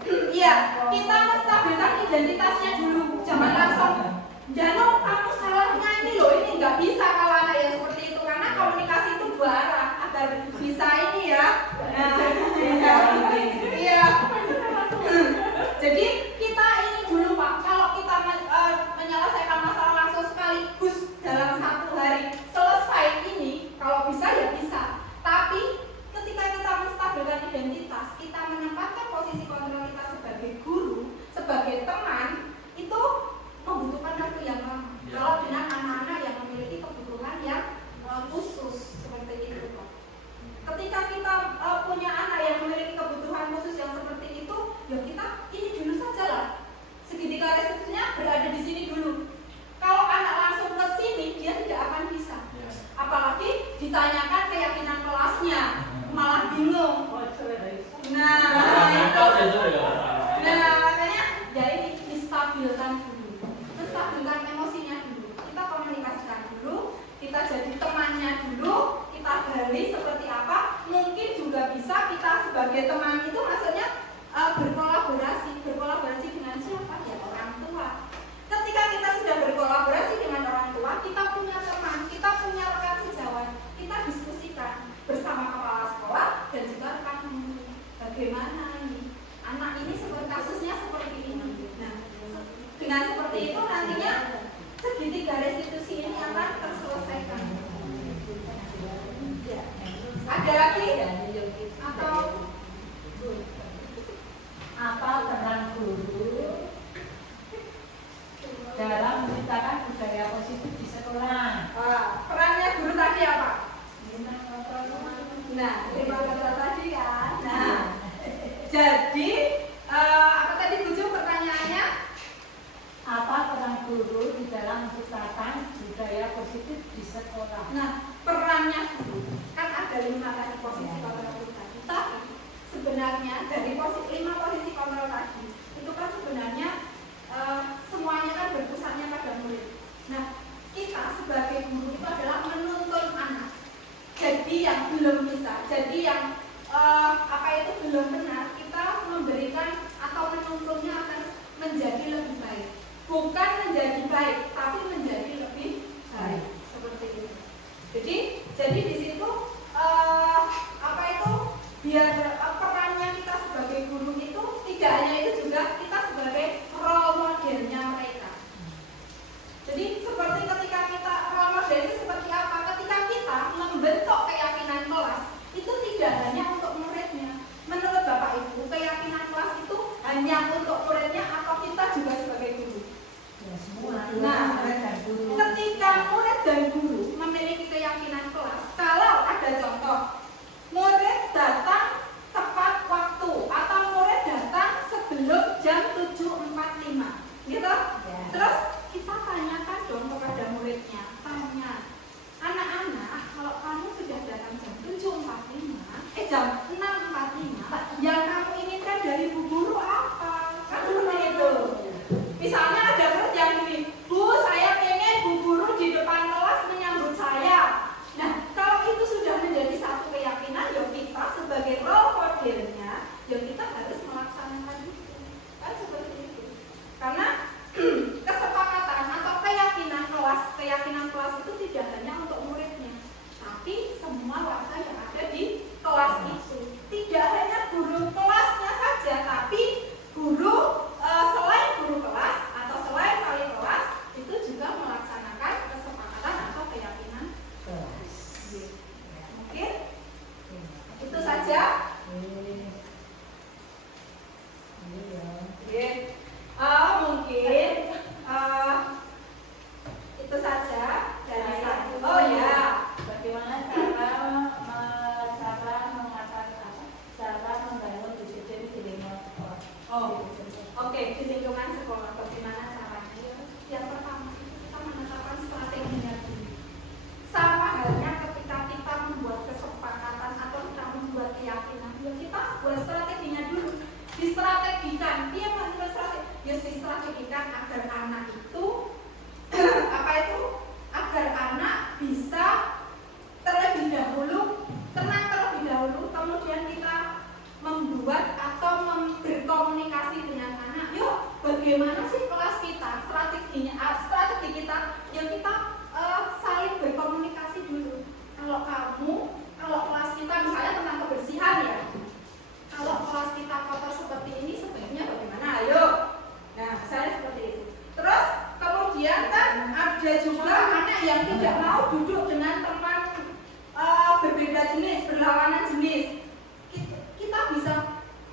Iya, kita menstabilkan identitasnya dulu, jangan langsung. Jangan kamu salahnya ini loh, ini nggak bisa kalau anak yang seperti itu karena komunikasi itu 2 arah agar bisa ini ya. Iya. Jadi kita ini dulu Pak, kalau kita menyelesaikan masalah langsung sekaligus dalam 1 hari selesai ini, kalau bisa ya bisa. Tapi ketika kita menstabilkan identitas, kita menempatkan posisi kontrol kita sebagai guru, sebagai teman, itu membutuhkan waktu yang lama. Kalau dengan anak-anak yang memiliki kebutuhan yang khusus seperti itu Pak. Ketika kita punya anak yang memiliki kebutuhan khusus yang seperti itu, ya kita ini dulu saja lah. Segitiga restitusinya berada di sini dulu. Kalau anak langsung ke sini, dia tidak akan bisa. Apalagi ditanyakan keyakinan kelasnya, malah bingung. Nah, itu. Nah, makanya ya ini distabilkan dulu. Menstabilkan emosinya dulu. Kita komunikasikan dulu, kita jadi temannya dulu, kita gali seperti apa. Mungkin juga bisa kita sebagai teman itu maksudnya berkolaborasi dengan siapa? Ya orang tua. Ketika kita sudah berkolaborasi dengan orang tua, kita punya teman, kita punya rekan sejawat, kita diskusikan bersama kepala sekolah dan juga rekan guru. Bagaimana ini? Anak ini kasusnya seperti ini. Nah, dengan seperti itu nantinya segitiga restitusi ini akan terselesaikan. Ada lagi? Atau apa peran guru dalam menciptakan budaya positif di sekolah? Perannya guru tadi apa? Nah, 5 kata tadi kan. Nah, jadi apa tadi tujuh pertanyaannya? Apa peran guru di dalam menciptakan budaya positif di sekolah? Nah, perannya guru kan ada 5 tadi posisi kontrol tadi. Tapi sebenarnya dari 5 posisi kontrol tadi itu kan sebenarnya semuanya kan berpusatnya pada di kita, ya kita saling berkomunikasi dulu. Kalau kelas kita misalnya tentang kebersihan ya, kalau kelas kita kotor seperti ini sebaiknya bagaimana? Ayo. Nah, saya seperti itu. Terus kemudian kan ada juga anak yang tidak mau duduk dengan teman berbeda jenis, berlawanan jenis. Kita bisa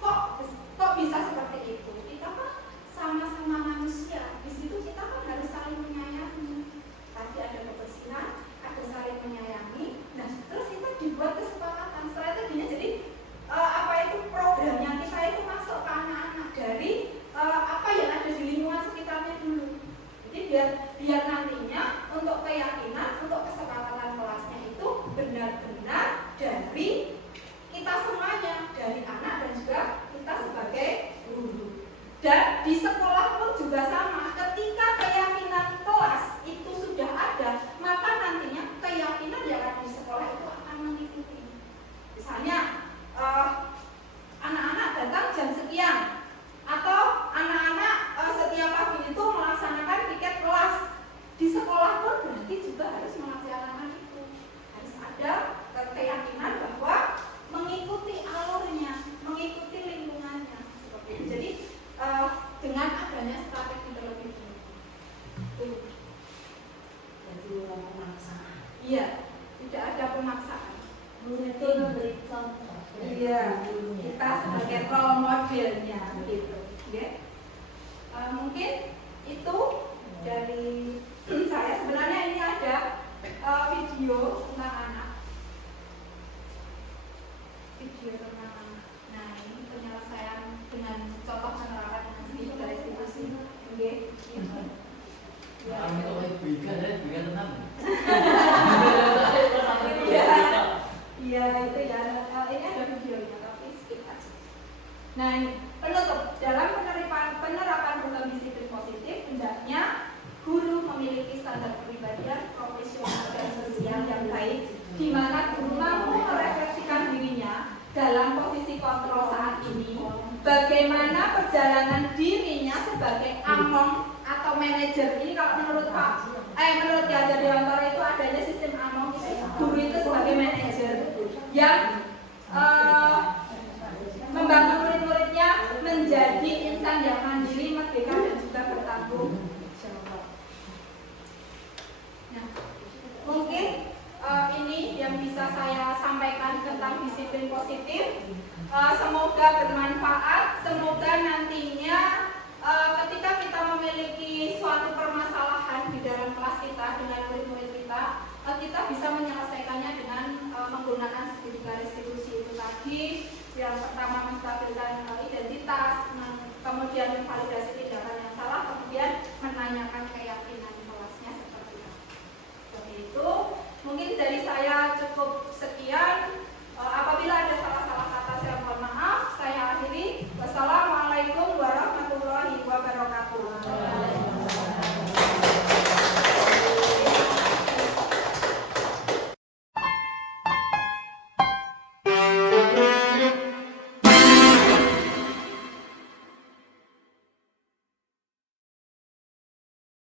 kok bisa seperti itu? Kita kan sama-sama manusia. Di situ kita kan harus saling menyayangi. Tadi ada kebersihan, ada saling menyayangi. Nah, terus kita dibuat kesepakatan strateginya. Jadi programnya kita itu masuk ke anak-anak dari apa yang ada di lingkungan sekitarnya dulu. Jadi biar nantinya untuk keyakinan, untuk kesepakatan kelasnya itu benar-benar dari kita semuanya, dari anak dan juga kita sebagai guru. Dan di sekolah pun juga sama. Ketika keyakinan kelas itu sudah ada, maka nantinya keyakinan yang ada di sekolah itu akan mengikuti. Misalnya anak-anak datang jam sekian, atau anak-anak setiap pagi itu melaksanakan piket kelas. Di sekolah pun berarti juga harus melaksanakan itu. Harus ada keyakinan bahwa mengikuti alurnya, mengikuti lingkungannya. Seperti itu. Jadi dengan adanya strategi terlebih dahulu. Jadi pemaksaan. Iya, tidak ada pemaksaan. Guru itu memberi contoh. Iya, kita sebagai role modelnya gitu. Okay. Mungkin itu dari saya. Sebenarnya ini ada video tentang anak. Video tentang anak. Nah, ini penyelesaian dengan contoh penerapan yang dari institusi. Oke. Iya, itu ya. Ini ada videonya, tapi skip aja. Nah, ini penutup. Dalam penerapan program disiplin positif, hendaknya guru memiliki standar kepribadian, profesional dan sosial yang baik, di mana guru mampu merefleksikan dirinya dalam posisi kontrol saat ini, bagaimana perjalanan dirinya sebagai among atau manajer. Ini kalau menurut menurut Ki Hajar Dewantara itu adanya sistem among, guru itu sebagai manajer yang membantu murid-muridnya menjadi insan yang mandiri, merdeka dan juga bertanggung jawab. Nah, mungkin ini yang bisa saya sampaikan tentang disiplin positif. Semoga bermanfaat. Semoga nantinya ketika kita memiliki suatu permasalahan di dalam kelas kita dengan murid-murid kita, kita bisa menyelesaikannya dengan menggunakan segitiga restitusi itu tadi. Yang pertama menstabilkan identitas, kemudian memvalidasi